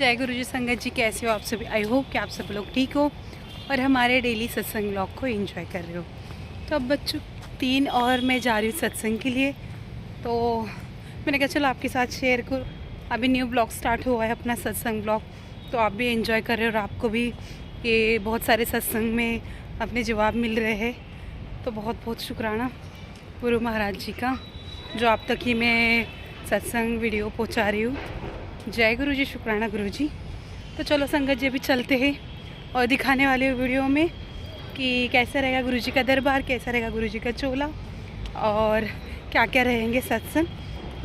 जय गुरु जी संगत जी, कैसे हो आप सभी। आई होप कि आप सब लोग ठीक हो और हमारे डेली सत्संग ब्लॉग को एंजॉय कर रहे हो। तो अब बच्चों 3 और मैं जा रही हूँ सत्संग के लिए। तो मैंने कहा चलो आपके साथ शेयर करूँ। अभी न्यू ब्लॉग स्टार्ट हुआ है अपना सत्संग ब्लॉग, तो आप भी एंजॉय कर रहे हो और आपको भी ये बहुत सारे सत्संग में अपने जवाब मिल रहे हैं। तो बहुत बहुत शुक्राना गुरु महाराज जी का, जो आप तक ही मैं सत्संग वीडियो पहुँचा रही हूँ। जय गुरु जी, शुक्राना गुरु जी। तो चलो संगत जी अभी चलते हैं और दिखाने वाले वीडियो में कि कैसा रहेगा गुरु जी का दरबार, कैसा रहेगा गुरु जी का चोला और क्या क्या रहेंगे सत्संग।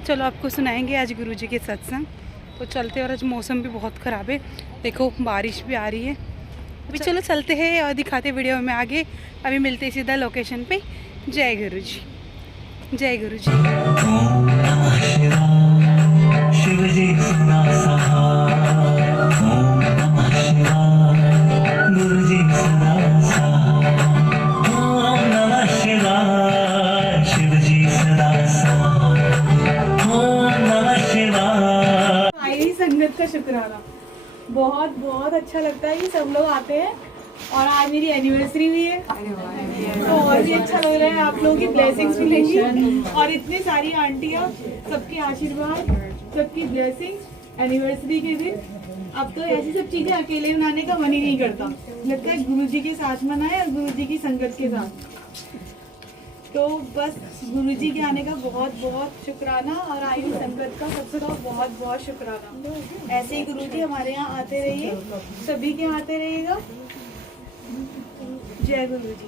चलो आपको सुनाएंगे आज गुरु जी के सत्संग। तो चलते, और आज मौसम भी बहुत ख़राब है, देखो बारिश भी आ रही है। अभी चलो चलते हैं और दिखाते वीडियो में आगे। अभी मिलते सीधा लोकेशन पे। जय गुरु जी, जय गुरु जी। शिव जी सुना सहाय, ओम नमः शिवाय, गुरु जी सुना सहाय, ओम नमः शिवाय, शिव जी सुना सहाय, ओम नमः शिवाय। आई संगत का शुक्राना, बहुत बहुत अच्छा लगता है कि सब लोग आते हैं। और आज मेरी एनिवर्सरी भी है, तो और भी अच्छा लग रहा है। आप लोगों की ब्लेसिंग्स मिलेंगी और इतनी सारी आंटियाँ, सबके आशीर्वाद, सबकी ब्लेसिंग्स एनिवर्सरी के दिन। अब तो ऐसी सब चीजें अकेले मनाने का मन ही नहीं करता, लगता है गुरु जी के साथ मनाए और गुरु जी की संगत के साथ। तो बस गुरु जी के आने का बहुत बहुत शुक्राना और आई हुई संगत का सबसे बहुत बहुत शुक्राना। ऐसे ही गुरु जी हमारे यहाँ आते रहिए, सभी के यहाँ आते रहिएगा। जय गुरु जी।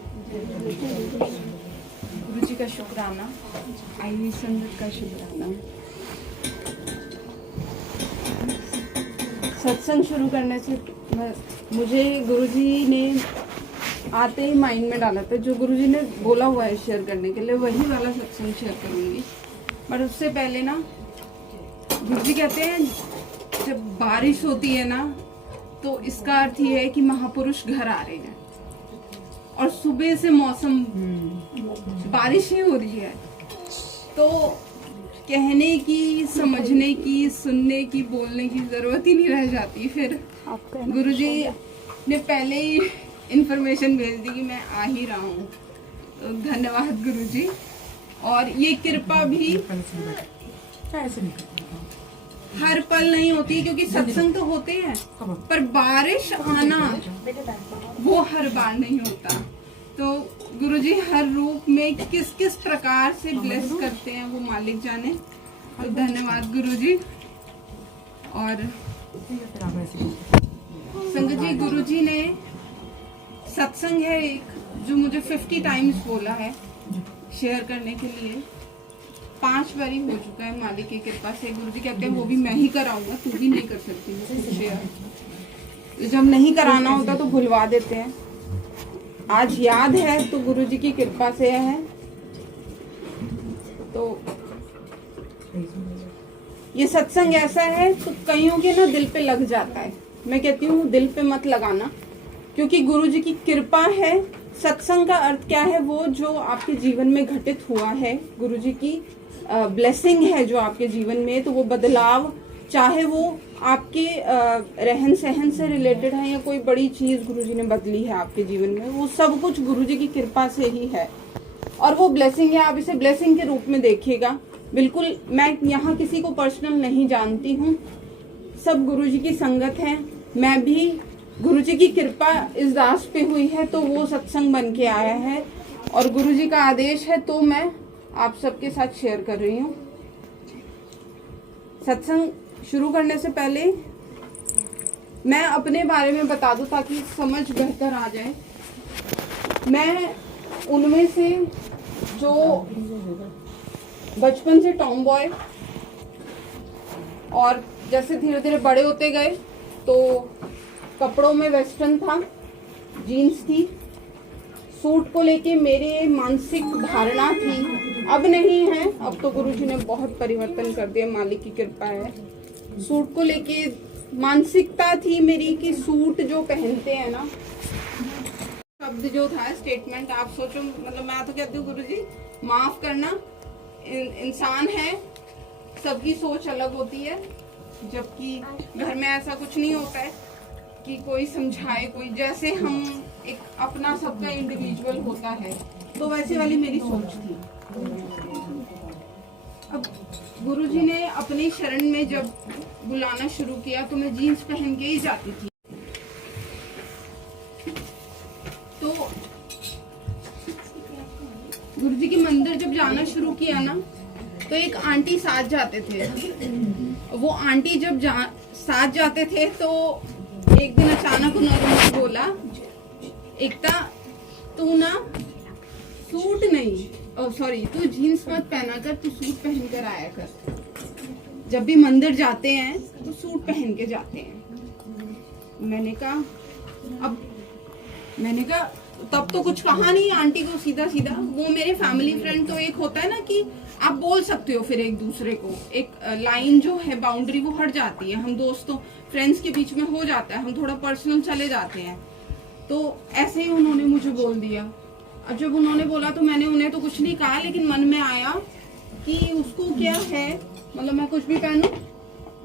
गुरु जी का शुक्राना, आई हुई संगत का शुक्राना। सत्संग शुरू करने से मुझे गुरुजी ने आते ही माइंड में डाला था, जो गुरुजी ने बोला हुआ है शेयर करने के लिए, वही वाला सत्संग शेयर करूंगी। बट उससे पहले ना, गुरुजी कहते हैं जब बारिश होती है ना, तो इसका अर्थ ये है कि महापुरुष घर आ रहे हैं। और सुबह से मौसम बारिश ही हो रही है, तो कहने की, समझने की, सुनने की, बोलने की जरूरत ही नहीं रह जाती। फिर गुरुजी ने पहले ही इंफॉर्मेशन भेज दी कि मैं आ ही रहा हूँ। तो धन्यवाद गुरुजी। और ये कृपा भी हर पल नहीं होती, क्योंकि सत्संग तो होते हैं, पर बारिश आना वो हर बार नहीं होता। तो गुरुजी हर रूप में किस किस प्रकार से ब्लेस करते हैं वो मालिक जाने। तो धन्यवाद गुरुजी। और संगत जी, गुरुजी ने सत्संग है एक, जो मुझे 50 टाइम्स बोला है शेयर करने के लिए। 5 बारी हो चुका है मालिक की कृपा से। गुरुजी कहते हैं वो भी मैं ही कराऊंगा, तू भी नहीं कर सकती शेयर। जब नहीं कराना होता तो भुलवा देते हैं। आज याद है तो गुरुजी की कृपा से है। तो ये सत्संग ऐसा है तो कईयों के ना दिल पे लग जाता है। मैं कहती हूँ दिल पे मत लगाना, क्योंकि गुरुजी की कृपा है। सत्संग का अर्थ क्या है? वो जो आपके जीवन में घटित हुआ है, गुरुजी की ब्लेसिंग है जो आपके जीवन में, तो वो बदलाव, चाहे वो आपके रहन सहन से रिलेटेड है या कोई बड़ी चीज गुरुजी ने बदली है आपके जीवन में, वो सब कुछ गुरुजी की कृपा से ही है। और वो ब्लेसिंग है, आप इसे ब्लेसिंग के रूप में देखिएगा। बिल्कुल, मैं यहाँ किसी को पर्सनल नहीं जानती हूँ, सब गुरुजी की संगत है। मैं भी, गुरुजी की कृपा इस दास पे हुई है तो वो सत्संग बन के आया है, और गुरुजी का आदेश है तो मैं आप सबके साथ शेयर कर रही हूँ। सत्संग शुरू करने से पहले मैं अपने बारे में बता दूं ताकि समझ बेहतर आ जाए। मैं उनमें से जो बचपन से टॉम बॉय, और जैसे धीरे धीरे बड़े होते गए तो कपड़ों में वेस्टर्न था, जीन्स थी, सूट को लेके मेरे मानसिक धारणा थी, अब नहीं है। अब तो गुरुजी ने बहुत परिवर्तन कर दिया, मालिक की कृपा है। सूट को लेके मानसिकता थी मेरी कि सूट जो पहनते हैं ना, शब्द जो था, स्टेटमेंट, आप सोचो, मतलब मैं तो कहती हूँ गुरुजी माफ करना, इंसान है, सबकी सोच अलग होती है। जबकि घर में ऐसा कुछ नहीं होता है कि कोई समझाए, कोई जैसे हम एक अपना सबका इंडिविजुअल होता है, तो वैसे वाली मेरी सोच थी। अब गुरुजी ने अपने शरण में जब बुलाना शुरू किया तो मैं जीन्स पहन के ही जाती थी। तो गुरुजी के मंदिर जब जाना शुरू किया ना, तो एक आंटी साथ जाते थे। वो आंटी जब साथ जाते थे तो एक दिन अचानक उन्होंने मुझे बोला, एकता तू ना सूट नहीं, सॉरी तू जीन्स मत पहना कर, तू सूट पहन कर आया कर। जब भी मंदिर जाते हैं तो सूट पहन के जाते हैं। मैंने कहा तब तो कुछ कहा नहीं आंटी को, सीधा सीधा। वो मेरे फैमिली फ्रेंड, तो एक होता है ना कि आप बोल सकते हो फिर एक दूसरे को, एक लाइन जो है बाउंड्री वो हट जाती है। हम दोस्तों फ्रेंड्स के बीच में हो जाता है, हम थोड़ा पर्सनल चले जाते हैं। तो ऐसे ही उन्होंने मुझे बोल दिया। अब जब उन्होंने बोला तो मैंने उन्हें तो कुछ नहीं कहा, लेकिन मन में आया कि उसको क्या है, मतलब मैं कुछ भी पहनूं,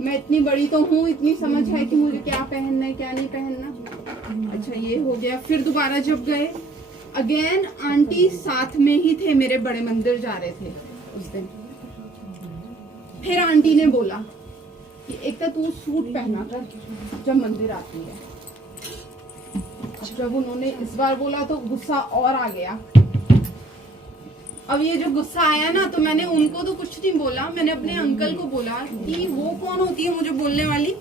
मैं इतनी बड़ी तो हूँ, इतनी समझ है कि मुझे क्या पहनना है क्या नहीं पहनना। अच्छा ये हो गया। फिर दोबारा जब गए, अगेन आंटी साथ में ही थे, मेरे बड़े मंदिर जा रहे थे उस दिन। फिर आंटी ने बोला कि एक तो तू सूट पहना कर जब मंदिर आती है। जब उन्होंने इस बार बोला तो गुस्सा और आ गया। अब ये जो गुस्सा आया ना, तो मैंने उनको तो कुछ नहीं बोला, मैंने अपने अंकल को बोला कि वो कौन होती है मुझे बोलने वाली,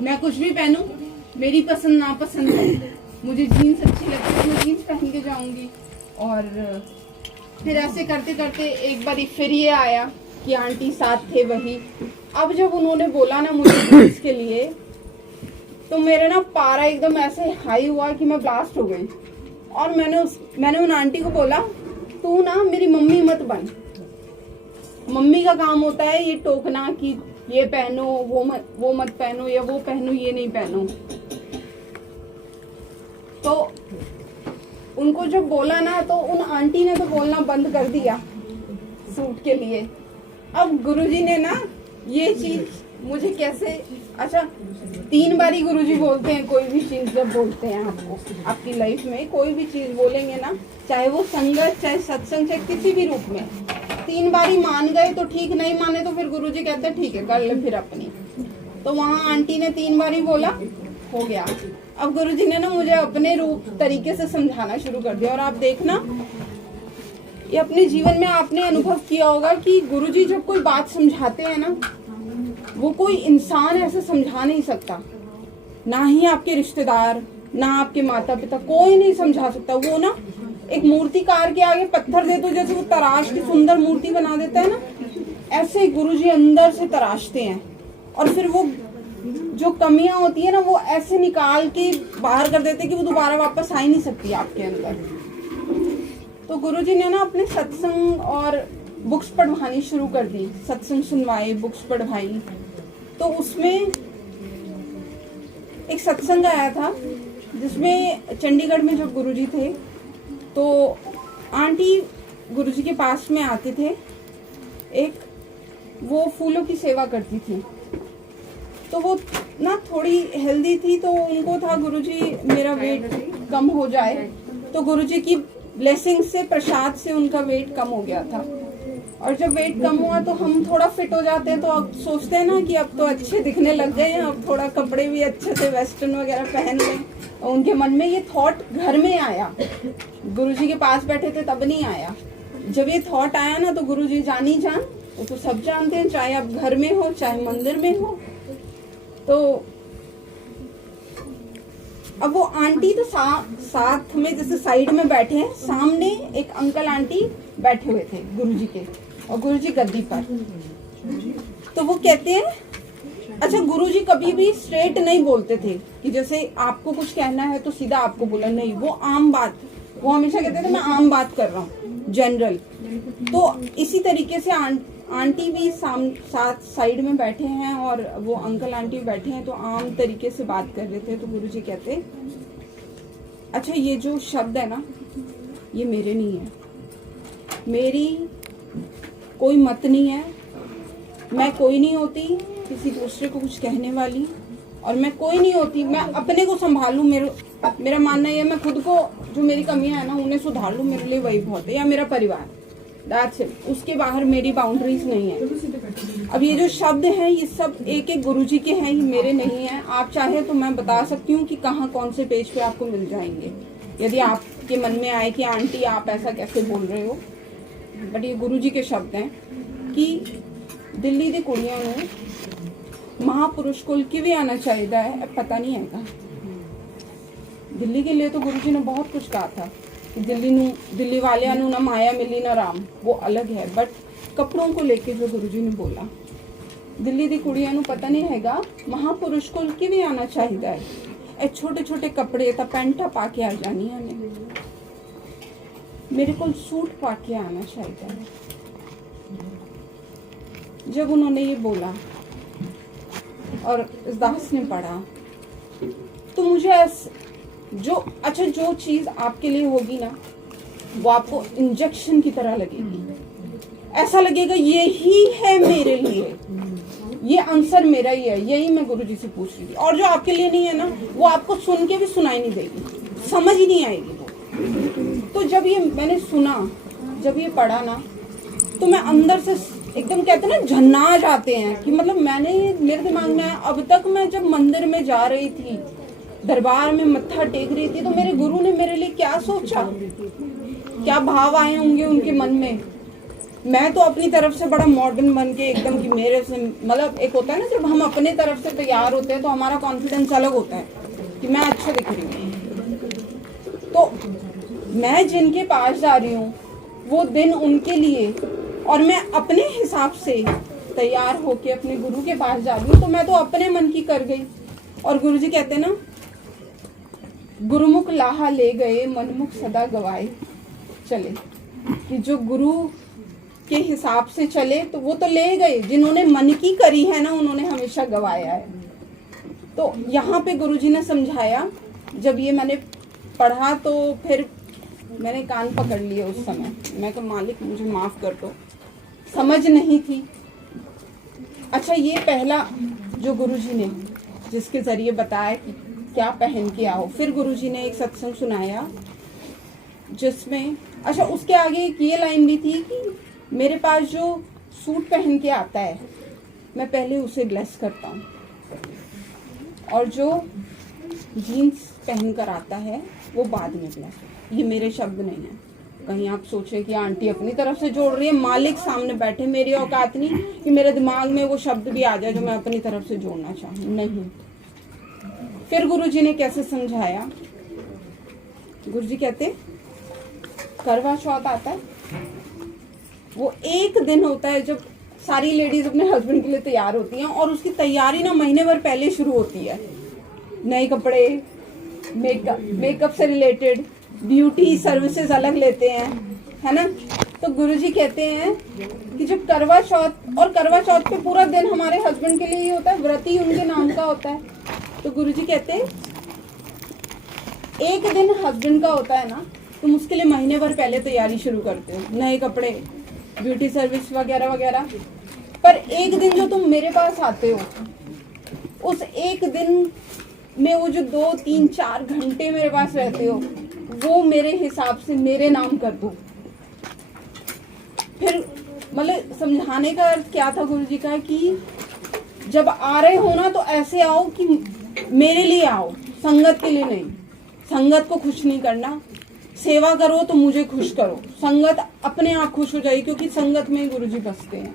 मैं कुछ भी पहनूं, मेरी पसंद नापसंद है, मुझे जीन्स अच्छी लगती है, मैं जीन्स पहन के जाऊंगी। और फिर ऐसे करते करते एक बार फिर ये आया कि आंटी साथ थे वही। अब जब उन्होंने बोला ना मुझे जीन्स के लिए, तो मेरे ना पारा एकदम ऐसे हाई हुआ कि मैं ब्लास्ट हो गई। और मैंने उन आंटी को बोला, तू ना मेरी मम्मी मत बन। मम्मी का काम होता है ये टोकना कि ये पहनो, वो मत पहनो, या वो पहनो ये नहीं पहनो। तो उनको जब बोला ना, तो उन आंटी ने तो बोलना बंद कर दिया सूट के लिए। अब गुरुजी ने ना ये चीज मुझे कैसे, अच्छा 3 बारी गुरुजी बोलते हैं कोई भी चीज, जब बोलते हैं आपको आपकी लाइफ में कोई भी चीज बोलेंगे ना, चाहे वो संगत, चाहे सत्संग, चाहे किसी भी रूप में, 3 बारी मान गए तो ठीक, नहीं माने तो फिर गुरुजी कहते हैं ठीक है कर ले फिर अपनी। तो वहाँ आंटी ने 3 बारी बोला, हो गया। अब गुरुजी ने ना मुझे अपने रूप तरीके से समझाना शुरू कर दिया। और आप देखना, ये अपने जीवन में आपने अनुभव किया होगा कि गुरुजी जब कोई बात समझाते हैं ना, वो कोई इंसान ऐसे समझा नहीं सकता, ना ही आपके रिश्तेदार, ना आपके माता पिता, कोई नहीं समझा सकता। वो ना एक मूर्तिकार के आगे पत्थर दे तो जैसे वो तराश की सुंदर मूर्ति बना देता है ना, ऐसे गुरुजी अंदर से तराशते हैं। और फिर वो जो कमियां होती है ना, वो ऐसे निकाल के बाहर कर देते कि वो दोबारा वापस आ ही नहीं सकती आपके अंदर। तो गुरुजी ने ना अपने सत्संग और बुक्स पढ़वानी शुरू कर दी, सत्संग सुनवाए, बुक्स पढ़वाई। तो उसमें एक सत्संग आया था जिसमें चंडीगढ़ में जब गुरुजी थे, तो आंटी गुरुजी के पास में आते थे, एक वो फूलों की सेवा करती थी। तो वो ना थोड़ी हेल्दी थी, तो उनको था गुरुजी मेरा वेट कम हो जाए। तो गुरुजी की ब्लेसिंग से, प्रसाद से उनका वेट कम हो गया था। और जब वेट कम हुआ तो हम थोड़ा फिट हो जाते हैं, तो अब सोचते हैं ना कि अब तो अच्छे दिखने लग गए हैं, अब थोड़ा कपड़े भी अच्छे से वेस्टर्न वगैरह पहन लें। और उनके मन में ये थॉट घर में आया, गुरुजी के पास बैठे थे तब नहीं आया। जब ये थॉट आया ना, तो गुरुजी जानी जान, वो तो सब जानते हैं, चाहे आप घर में हो चाहे मंदिर में हो। तो अब वो आंटी तो साथ में जैसे साइड में बैठे हैं, सामने एक अंकल आंटी बैठे हुए थे गुरुजी के, और गुरुजी गद्दी पर। तो वो कहते हैं, अच्छा गुरुजी कभी भी स्ट्रेट नहीं बोलते थे कि जैसे आपको कुछ कहना है तो सीधा आपको बोला, नहीं, वो आम बात, वो हमेशा कहते थे मैं आम बात कर रहा हूँ, जनरल। तो इसी तरीके से आंटी भी साथ साइड में बैठे हैं और वो अंकल आंटी बैठे हैं, तो आम तरीके से बात कर रहे थे। तो गुरुजी कहते, अच्छा ये जो शब्द है ना, ये मेरे नहीं है, मेरी कोई मत नहीं है, मैं कोई नहीं होती किसी दूसरे को कुछ कहने वाली, और मैं कोई नहीं होती, मैं अपने को संभालूं। मेरा मानना ये है, मैं खुद को जो मेरी कमियां है ना उन्हें सुधार लूं, मेरे लिए वही बहुत है, या मेरा परिवार, दैट्स इट। उसके बाहर मेरी बाउंड्रीज नहीं है। अब ये जो शब्द हैं ये सब एक एक गुरुजी के हैं, ये मेरे नहीं हैं। आप चाहे तो मैं बता सकती हूँ कि कहाँ कौन से पेज पे आपको मिल जाएंगे, यदि आपके मन में आए कि आंटी आप ऐसा कैसे बोल रहे हो। बट ये गुरुजी के शब्द हैं कि दिल्ली दी कुड़ियां नूं महापुरुष कोल किवें आना चाहिए है, पता नहीं है। दिल्ली के लिए तो गुरुजी ने बहुत कुछ कहा था कि दिल्ली वालियां नूं ना माया मिली ना राम, वो अलग है। बट कपड़ों को लेके जो गुरुजी ने बोला, दिल्ली दी कुड़ियां नूं पता नहीं हैगा महापुरुष कोल किवें आना चाहिए है। ए छोटे छोटे कपड़े तां पैंटा पा के आ जानियां ने, मेरे को सूट पा के आना चाहिए है। जब उन्होंने ये बोला और इस दास ने पढ़ा तो मुझे जो चीज आपके लिए होगी ना वो आपको इंजेक्शन की तरह लगेगी। ऐसा लगेगा यही है मेरे लिए, ये आंसर मेरा ही है, यही मैं गुरुजी से पूछ रही थी। और जो आपके लिए नहीं है ना वो आपको सुन के भी सुनाई नहीं देगी, समझ ही नहीं आएगी वो। तो जब ये मैंने सुना, जब ये पढ़ा ना, तो मैं अंदर से एकदम कहते हैं ना झन्ना जाते हैं कि मतलब मेरे दिमाग में आया। अब तक मैं जब मंदिर में जा रही थी, दरबार में मत्था टेक रही थी, तो मेरे गुरु ने मेरे लिए क्या सोचा, क्या भाव आए होंगे उनके मन में। मैं तो अपनी तरफ से बड़ा मॉडर्न बन के एकदम कि मेरे से मतलब एक होता है ना जब हम अपने तरफ से तैयार होते हैं तो हमारा कॉन्फिडेंस अलग होता है कि मैं अच्छा दिख रही हूँ। तो मैं जिनके पास जा रही हूँ वो दिन उनके लिए, और मैं अपने हिसाब से तैयार होके अपने गुरु के पास जा रही हूँ, तो मैं तो अपने मन की कर गई। और गुरुजी कहते ना, गुरुमुख लाहा ले गए मनमुख सदा गवाए चले, कि जो गुरु के हिसाब से चले तो वो तो ले गए, जिन्होंने मन की करी है ना उन्होंने हमेशा गवाया है। तो यहाँ पे गुरुजी ने समझाया। जब ये मैंने पढ़ा तो फिर मैंने कान पकड़ लिए उस समय। मैं कहा मालिक मुझे माफ कर दो, समझ नहीं थी। अच्छा, ये पहला जो गुरुजी ने जिसके जरिए बताया कि क्या पहन के आओ, फिर गुरुजी ने एक सत्संग सुनाया जिसमें अच्छा उसके आगे एक ये लाइन भी थी कि मेरे पास जो सूट पहन के आता है मैं पहले उसे ब्लेस करता हूँ, और जो जीन्स पहन कर आता है वो बाद में ब्लेस। ये मेरे शब्द नहीं है, कहीं आप सोचे कि आंटी अपनी तरफ से जोड़ रही है। मालिक सामने बैठे, मेरी औकात नहीं कि मेरे दिमाग में वो शब्द भी आ जाए जो मैं अपनी तरफ से जोड़ना चाहूँ, नहीं। फिर गुरुजी ने कैसे समझाया, गुरुजी कहते करवा चौथ आता है, वो एक दिन होता है जब सारी लेडीज अपने हस्बैंड के लिए तैयार होती हैं, और उसकी तैयारी ना महीने भर पहले शुरू होती है। नए कपड़े, मेकअप से रिलेटेड ब्यूटी सर्विसेज अलग लेते हैं, है ना। तो गुरुजी कहते हैं कि जब करवा चौथ, और करवा चौथ पे पूरा दिन हमारे हस्बैंड के लिए ही होता है, व्रत ही उनके नाम का होता है। तो गुरुजी कहते हैं एक दिन हस्बैंड का होता है ना, तुम उसके लिए महीने भर पहले तैयारी शुरू करते हो, नए कपड़े, ब्यूटी सर्विस वगैरह वगैरह। पर एक दिन जो तुम मेरे पास आते हो, उस एक दिन में वो जो 2, 3, 4 घंटे मेरे पास रहते हो, वो मेरे हिसाब से मेरे नाम कर दो। फिर मतलब समझाने का अर्थ क्या था गुरुजी का, कि जब आ रहे हो ना तो ऐसे आओ कि मेरे लिए आओ, संगत के लिए नहीं। संगत को खुश नहीं करना, सेवा करो तो मुझे खुश करो, संगत अपने आप खुश हो जाएगी, क्योंकि संगत में गुरुजी बसते हैं।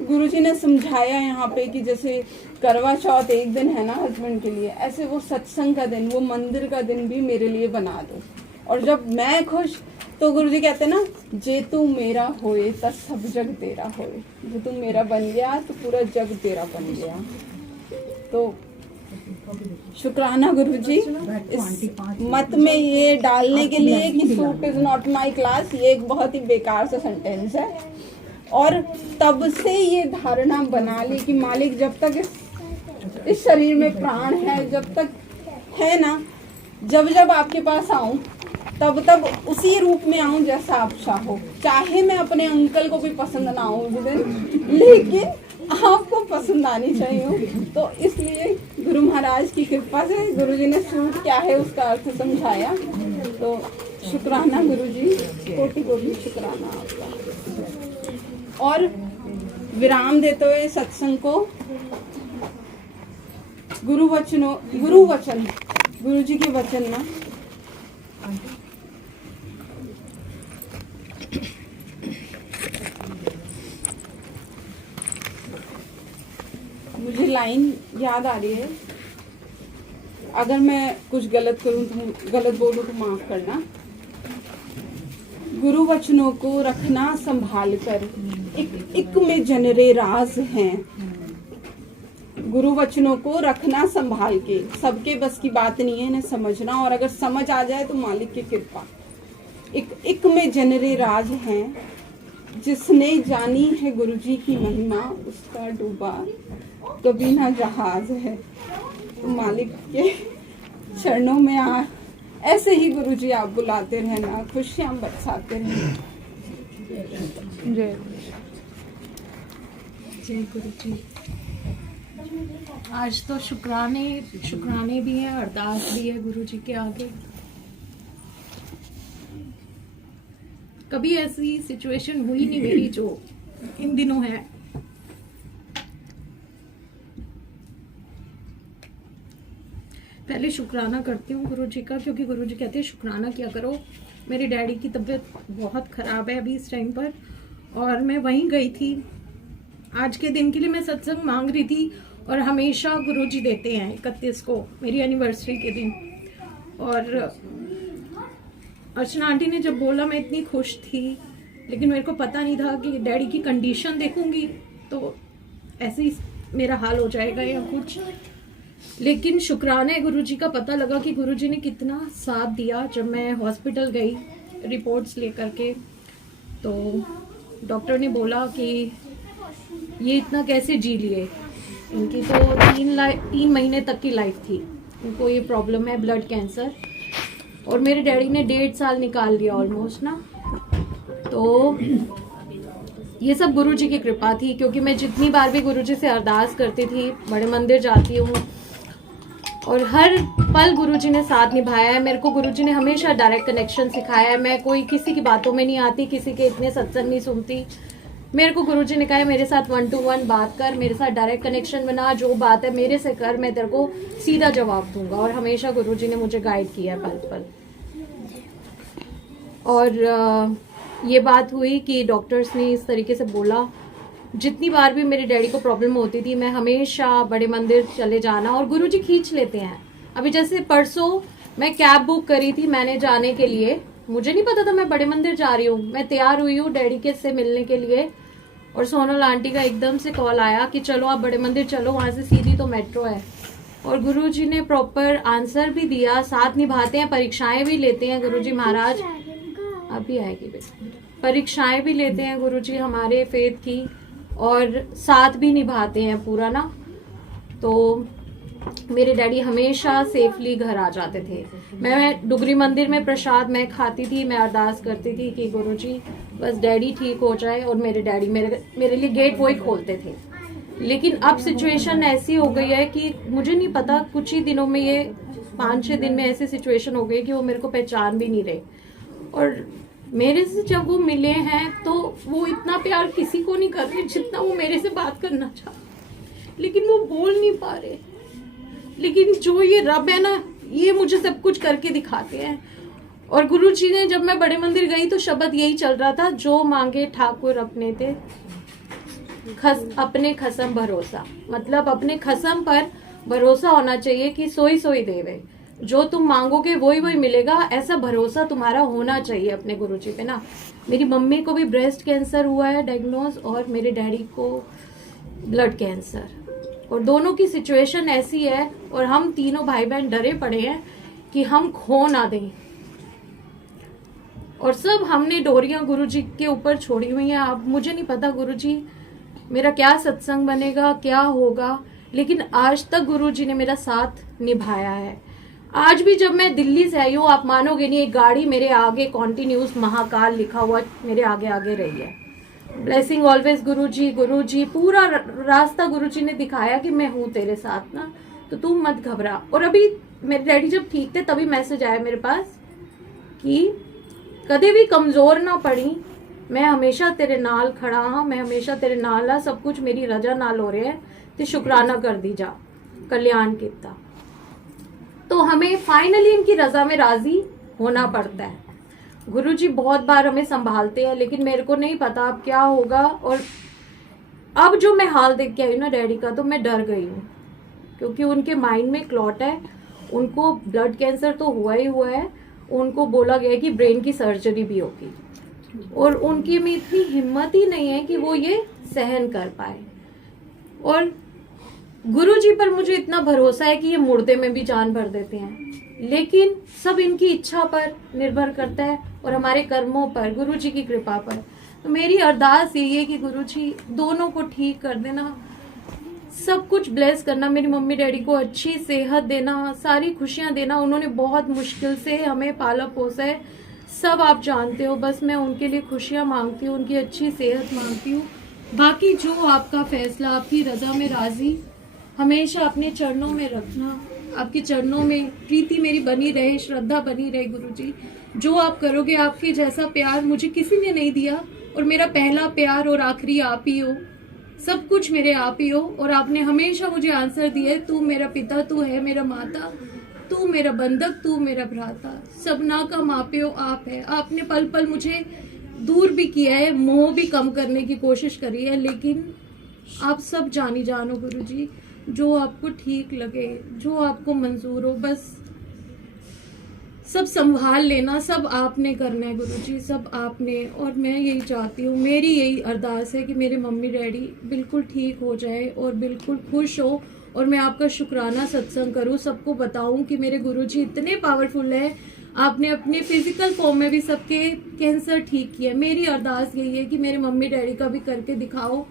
गुरुजी ने समझाया यहाँ पे कि जैसे करवा चौथ एक दिन है ना हस्बैंड के लिए, ऐसे वो सत्संग का दिन, वो मंदिर का दिन भी मेरे लिए बना दो। और जब मैं खुश, तो गुरुजी कहते ना, जे तू मेरा होए तब सब जग तेरा होए। जो तू मेरा बन गया तो पूरा जग तेरा बन गया। तो शुक्राना गुरुजी इस मत में ये डालने के लिए कि suit is not my class. ये एक बहुत ही बेकार सा सेंटेंस है, और तब से ये धारणा बना ली कि मालिक जब तक इस शरीर में प्राण है, जब तक है ना, जब जब आपके पास आऊं तब तब उसी रूप में आऊं जैसा आप चाहो। चाहे मैं अपने अंकल को भी पसंद ना आऊं उस दिन, लेकिन आपको पसंद आनी चाहिए। तो इसलिए गुरु महाराज की कृपा से गुरुजी ने सूट क्या है उसका अर्थ समझाया। तो शुक्राना गुरुजी, कोटि कोटि शुक्राना आपका। और विराम देते हुए सत्संग को गुरु वचन गुरुजी के वचन ना मुझे लाइन याद आ रही है, अगर मैं कुछ गलत करूं तो गलत बोलूं तो माफ करना। गुरु वचनों को रखना संभाल कर, एक में जनरे राज हैं। गुरु वचनों को रखना संभाल के, सबके बस की बात नहीं है इन्हें समझना, और अगर समझ आ जाए तो मालिक की कृपा। एक में जनरे राज हैं, जिसने जानी है गुरुजी की महिमा, उसका डूबा कभी ना जहाज है। तो मालिक के चरणों में ऐसे ही गुरुजी आप बुलाते रहना, खुशियां बरसाते रहना। जय गुरु जी। आज तो शुक्राने भी हैं, अरदास भी है गुरु जी के आगे। कभी ऐसी सिचुएशन हुई नहीं मेरी जो इन दिनों है। पहले शुक्राना करती हूँ गुरु जी का, क्योंकि गुरु जी कहते हैं शुक्राना किया करो। मेरे डैडी की तबीयत बहुत ख़राब है अभी इस टाइम पर, और मैं वहीं गई थी। आज के दिन के लिए मैं सत्संग मांग रही थी, और हमेशा गुरु जी देते हैं 31 को, मेरी एनिवर्सरी के दिन। और अर्चना आंटी ने जब बोला मैं इतनी खुश थी, लेकिन मेरे को पता नहीं था कि डैडी की कंडीशन देखूंगी तो ऐसे ही मेरा हाल हो जाएगा या कुछ। लेकिन शुक्राना है गुरुजी का, पता लगा कि गुरुजी ने कितना साथ दिया। जब मैं हॉस्पिटल गई रिपोर्ट्स लेकर के, तो डॉक्टर ने बोला कि ये इतना कैसे जी लिए। इनकी तो 3 महीने तक की लाइफ थी, इनको ये प्रॉब्लम है ब्लड कैंसर, और मेरे डैडी ने 1.5 साल निकाल लिया ऑलमोस्ट ना। तो ये सब गुरुजी की कृपा थी, क्योंकि मैं जितनी बार भी गुरुजी से अरदास करती थी, बड़े मंदिर जाती हूँ, और हर पल गुरुजी ने साथ निभाया है। मेरे को गुरुजी ने हमेशा डायरेक्ट कनेक्शन सिखाया है। मैं कोई किसी की बातों में नहीं आती, किसी के इतने सत्संग नहीं सुनती। मेरे को गुरुजी ने कहा है मेरे साथ 1 to 1 बात कर, मेरे साथ डायरेक्ट कनेक्शन बना, जो बात है मेरे से कर, मैं तेरे को सीधा जवाब दूंगा। और हमेशा गुरुजी ने मुझे गाइड किया है पल पल। और ये बात हुई कि डॉक्टर्स ने इस तरीके से बोला, जितनी बार भी मेरे डैडी को प्रॉब्लम होती थी, मैं हमेशा बड़े मंदिर चले जाना, और गुरुजी खींच लेते हैं। अभी जैसे परसों मैं कैब बुक करी थी मैंने जाने के लिए, मुझे नहीं पता था मैं बड़े मंदिर जा रही हूँ। मैं तैयार हुई हूँ डैडी के से मिलने के लिए, और सोनल आंटी का एकदम से कॉल आया कि चलो आप बड़े मंदिर चलो, वहाँ से सीधी तो मेट्रो है। और गुरुजी ने प्रॉपर आंसर भी दिया, साथ निभाते हैं, परीक्षाएं भी लेते हैं गुरुजी महाराज। अभी आएगी बेटा। परीक्षाएं भी लेते हैं गुरुजी हमारे फेथ की, और साथ भी निभाते हैं पूरा ना। तो मेरे डैडी हमेशा सेफली घर आ जाते थे। मैं डुगरी मंदिर में प्रसाद मैं खाती थी, मैं अरदास करती थी कि गुरुजी बस डैडी ठीक हो जाए, और मेरे डैडी मेरे लिए गेट वही खोलते थे। लेकिन अब सिचुएशन ऐसी हो गई है कि मुझे नहीं पता, कुछ ही दिनों में, ये 5-6 दिन में ऐसी सिचुएशन हो गई कि वो मेरे को पहचान भी नहीं रहे। और मेरे से जब वो मिले हैं तो वो इतना प्यार किसी को नहीं कर रहे जितना वो मेरे से बात करना चाहते, लेकिन वो बोल नहीं पा रहे। लेकिन जो ये रब है ना, ये मुझे सब कुछ करके दिखाते हैं। और गुरुजी ने, जब मैं बड़े मंदिर गई तो शब्द यही चल रहा था, जो मांगे ठाकुर अपने थे, अपने खसम भरोसा। मतलब अपने खसम पर भरोसा होना चाहिए कि सोई सोई देवे, जो तुम मांगोगे वही वही मिलेगा, ऐसा भरोसा तुम्हारा होना चाहिए अपने गुरुजी पे ना। मेरी मम्मी को भी ब्रेस्ट कैंसर हुआ है डायग्नोज, और मेरे डैडी को ब्लड कैंसर, और दोनों की सिचुएशन ऐसी है, और हम तीनों भाई बहन डरे पड़े हैं कि हम खो ना दें। और सब हमने डोरियां गुरुजी के ऊपर छोड़ी हुई हैं। अब मुझे नहीं पता गुरुजी मेरा क्या सत्संग बनेगा, क्या होगा, लेकिन आज तक गुरुजी ने मेरा साथ निभाया है। आज भी जब मैं दिल्ली से आई हूँ, आप मानोगे नहीं, एक गाड़ी मेरे आगे कॉन्टिन्यूस महाकाल लिखा हुआ मेरे आगे आगे रही है। ब्लेसिंग ऑलवेज गुरुजी पूरा रास्ता गुरुजी ने दिखाया कि मैं हूँ तेरे साथ ना, तो तू मत घबरा। और अभी मेरे डैडी जब ठीक थे तभी मैसेज आया मेरे पास कि कदे भी कमजोर ना पड़ी, मैं हमेशा तेरे नाल खड़ा हाँ, मैं हमेशा तेरे नाल आ, सब कुछ मेरी रजा नाल हो रहा है, ते शुक्राना कर दी जा, कल्याण किता। तो हमें फाइनली इनकी रजा में राजी होना पड़ता है। गुरुजी बहुत बार हमें संभालते हैं, लेकिन मेरे को नहीं पता अब क्या होगा। और अब जो मैं हाल देख के आई ना डैडी का, तो मैं डर गई हूँ, क्योंकि उनके माइंड में क्लॉट है, उनको ब्लड कैंसर तो हुआ ही हुआ है, उनको बोला गया है कि ब्रेन की सर्जरी भी होगी, और उनकी में इतनी हिम्मत ही नहीं है कि वो ये सहन कर पाए। और गुरुजी पर मुझे इतना भरोसा है कि ये मुर्दे में भी जान भर देते हैं, लेकिन सब इनकी इच्छा पर निर्भर करता है और हमारे कर्मों पर, गुरुजी की कृपा पर। तो मेरी अरदास यही है कि गुरुजी दोनों को ठीक कर देना, सब कुछ ब्लेस करना, मेरी मम्मी डैडी को अच्छी सेहत देना, सारी खुशियां देना। उन्होंने बहुत मुश्किल से हमें पाला पोसा है, सब आप जानते हो। बस मैं उनके लिए खुशियां मांगती हूँ, उनकी अच्छी सेहत मांगती हूँ। बाकी जो आपका फैसला, आपकी रजा में राजी, हमेशा अपने चरणों में रखना, आपके चरणों में प्रीति मेरी बनी रहे, श्रद्धा बनी रहे। गुरुजी जो आप करोगे, आपके जैसा प्यार मुझे किसी ने नहीं दिया, और मेरा पहला प्यार और आखिरी आप ही हो, सब कुछ मेरे आप ही हो। और आपने हमेशा मुझे आंसर दिए, तू मेरा पिता, तू है मेरा माता, तू मेरा बंधक, तू मेरा भ्राता, सबना का मापियो आप है। आपने पल पल मुझे दूर भी किया है, मोह भी कम करने की कोशिश करी है, लेकिन आप सब जानी जानो गुरुजी, जो आपको ठीक लगे, जो आपको मंजूर हो, बस सब संभाल लेना, सब आपने करना है गुरुजी, सब आपने। और मैं यही चाहती हूँ, मेरी यही अरदास है कि मेरे मम्मी डैडी बिल्कुल ठीक हो जाए और बिल्कुल खुश हो, और मैं आपका शुक्राना सत्संग करूँ, सबको बताऊँ कि मेरे गुरुजी इतने पावरफुल है, आपने अपने फिजिकल फॉर्म में भी सबके कैंसर ठीक किया। मेरी अरदास यही है कि मेरे मम्मी डैडी का भी करके दिखाओ,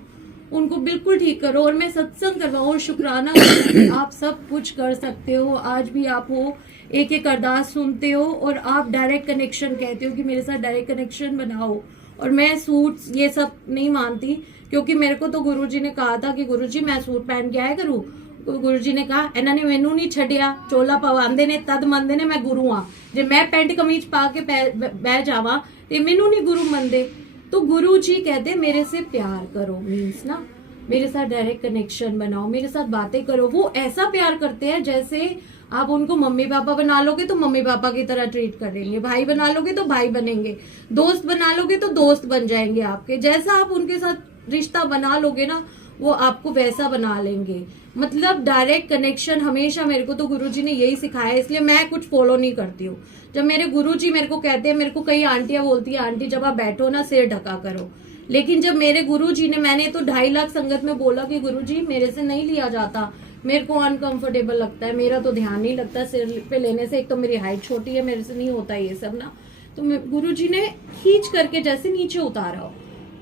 उनको बिल्कुल ठीक करो, और मैं सत्संग करवाऊँ और शुक्राना करूँ। आप सब कुछ कर सकते हो, आज भी आप हो, एक एक अरदास सुनते हो, और आप डायरेक्ट कनेक्शन कहते हो कि मेरे साथ डायरेक्ट कनेक्शन बनाओ। और मैं सूट ये सब नहीं मानती, क्योंकि मेरे को तो गुरुजी ने कहा था कि गुरुजी मैं सूट पहन के आया करूँ। गुरुजी ने कहा इन्होंने मैनू नहीं छड़िया, चोला पवांदे ने तद मनदे ने मैं गुरु हाँ, जे मैं पैंट कमीज पा के बह जावा ते मैनू नहीं गुरु मनदे। तो गुरुजी कहते मेरे से प्यार करो, मीन्स ना मेरे साथ डायरेक्ट कनेक्शन बनाओ, मेरे साथ बातें करो। वो ऐसा प्यार करते हैं जैसे आप उनको मम्मी पापा बना लोगे तो मम्मी पापा की तरह ट्रीट करेंगे, भाई बना लोगे तो भाई बनेंगे, दोस्त बना लोगे तो दोस्त बन जाएंगे आपके। जैसा आप उनके साथ रिश्ता बना लोगे ना, वो आपको वैसा बना लेंगे। मतलब डायरेक्ट कनेक्शन हमेशा, मेरे को तो गुरुजी ने यही सिखाया, इसलिए मैं कुछ फॉलो नहीं करती हूँ। जब मेरे गुरुजी मेरे को कहते हैं, मेरे को कई आंटियां बोलती है आंटी जब आप बैठो ना सिर ढका करो, लेकिन जब मेरे गुरुजी ने, मैंने तो 2.5 लाख संगत में बोला कि गुरुजी मेरे से नहीं लिया जाता, मेरे को अनकंफर्टेबल लगता है, मेरा तो ध्यान नहीं लगता सिर पे लेने से, एक तो मेरी हाइट छोटी है, मेरे से नहीं होता ये सब ना। तो गुरुजी ने खींच करके जैसे नीचे उतारा हो,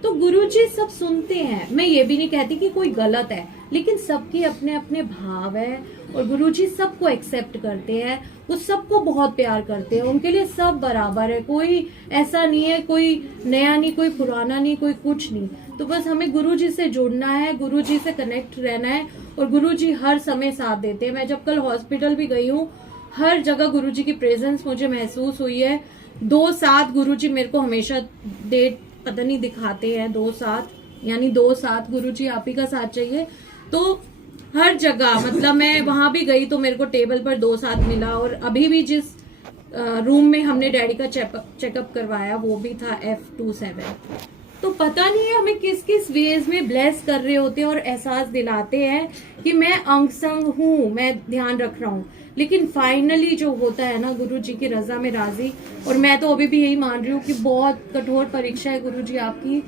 तो गुरुजी सब सुनते हैं। मैं ये भी नहीं कहती कि कोई गलत है, लेकिन सबके अपने अपने भाव है, और गुरुजी सबको एक्सेप्ट करते हैं, वो सबको बहुत प्यार करते हैं, उनके लिए सब बराबर है, कोई ऐसा नहीं है, कोई नया नहीं, कोई पुराना नहीं, कोई कुछ नहीं। तो बस हमें गुरुजी से जुड़ना है, गुरुजी से कनेक्ट रहना है, और गुरुजी हर समय साथ देते हैं। मैं जब कल हॉस्पिटल भी गई हूँ, हर जगह गुरुजी की प्रेजेंस मुझे महसूस हुई है। 2-7 गुरुजी मेरे को हमेशा डेट पता नहीं दिखाते हैं, 2-7 यानी 2-7 गुरुजी आप ही का साथ चाहिए। तो हर जगह, मतलब मैं वहां भी गई तो मेरे को टेबल पर 2-7 मिला, और अभी भी जिस रूम में हमने डैडी का चेकअप करवाया वो भी था F27। तो पता नहीं है हमें किस किस वेज में ब्लेस कर रहे होते हैं और एहसास दिलाते हैं कि मैं अंग संग हूँ, मैं ध्यान रख रहा हूँ, लेकिन फाइनली जो होता है ना गुरुजी की रजा में राजी। और मैं तो अभी भी यही मान रही हूँ कि बहुत कठोर परीक्षा है गुरुजी आपकी,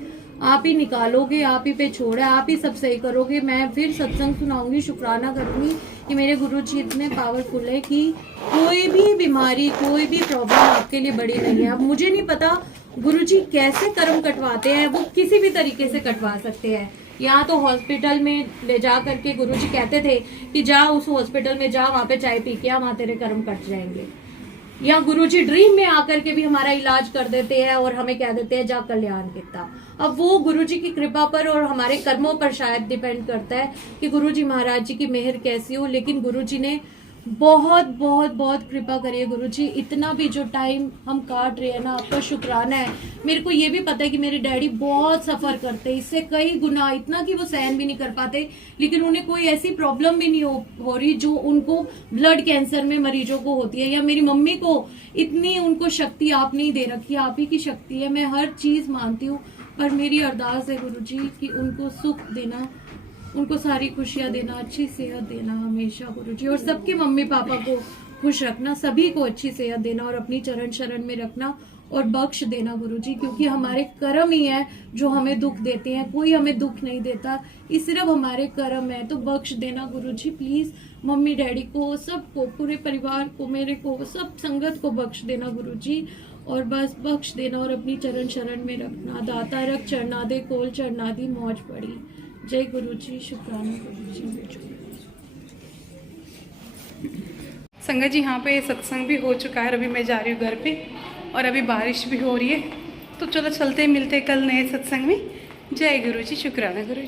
आप ही निकालोगे, आप ही पे छोड़ा, आप ही सब सही करोगे। मैं फिर सत्संग सुनाऊंगी, शुक्राना करूंगी कि मेरे गुरुजी इतने पावरफुल है कि कोई भी बीमारी, कोई भी प्रॉब्लम आपके लिए बड़ी नहीं है। अब मुझे नहीं पता गुरुजी कैसे कर्म कटवाते हैं, वो किसी भी तरीके से कटवा सकते हैं। यहाँ तो हॉस्पिटल में ले जा करके गुरुजी कहते थे कि जा उस हॉस्पिटल में जा, वहां पे चाय पी के आ, वहां तेरे कर्म कट जाएंगे। या गुरुजी ड्रीम में आकर के भी हमारा इलाज कर देते हैं और हमें कह देते हैं जा कल्याण कितना। अब वो गुरुजी की कृपा पर और हमारे कर्मों पर शायद डिपेंड करता है कि गुरुजी महाराज जी की मेहर कैसी हो, लेकिन गुरुजी ने बहुत बहुत बहुत कृपा करिए गुरुजी। इतना भी जो टाइम हम काट रहे हैं ना, आपका शुक्राना है। मेरे को ये भी पता है कि मेरे डैडी बहुत सफर करते हैं, इससे कई गुना, इतना कि वो सहन भी नहीं कर पाते, लेकिन उन्हें कोई ऐसी प्रॉब्लम भी नहीं हो रही जो उनको ब्लड कैंसर में मरीजों को होती है, या मेरी मम्मी को इतनी उनको शक्ति आप नहीं दे रखी, आप ही की शक्ति है। मैं हर चीज मानती हूँ, पर मेरी अरदास है गुरुजी कि उनको सुख देना, उनको सारी खुशियां देना, अच्छी सेहत देना हमेशा गुरुजी, और सबके मम्मी पापा को खुश रखना, सभी को अच्छी सेहत देना और अपनी चरण शरण में रखना और बख्श देना गुरुजी, क्योंकि हमारे कर्म ही है जो हमें दुख देते हैं, कोई हमें दुख नहीं देता, ये सिर्फ हमारे कर्म है। तो बख्श देना गुरुजी प्लीज, मम्मी डैडी को, सबको, पूरे परिवार को, मेरे को, सब संगत को बख्श देना गुरुजी, और बस बख्श देना और अपनी चरण शरण में रखना। दाता रख चढ़ना दे, कोल चढ़ना दी, मौज पड़ी। जय गुरुजी, शुक्राना गुरुजी। संगत जी, यहाँ पे सत्संग भी हो चुका है, अभी मैं जा रही हूँ घर पे, और अभी बारिश भी हो रही है, तो चलो चलते मिलते कल नए सत्संग में। जय गुरुजी, शुक्राना गुरुजी।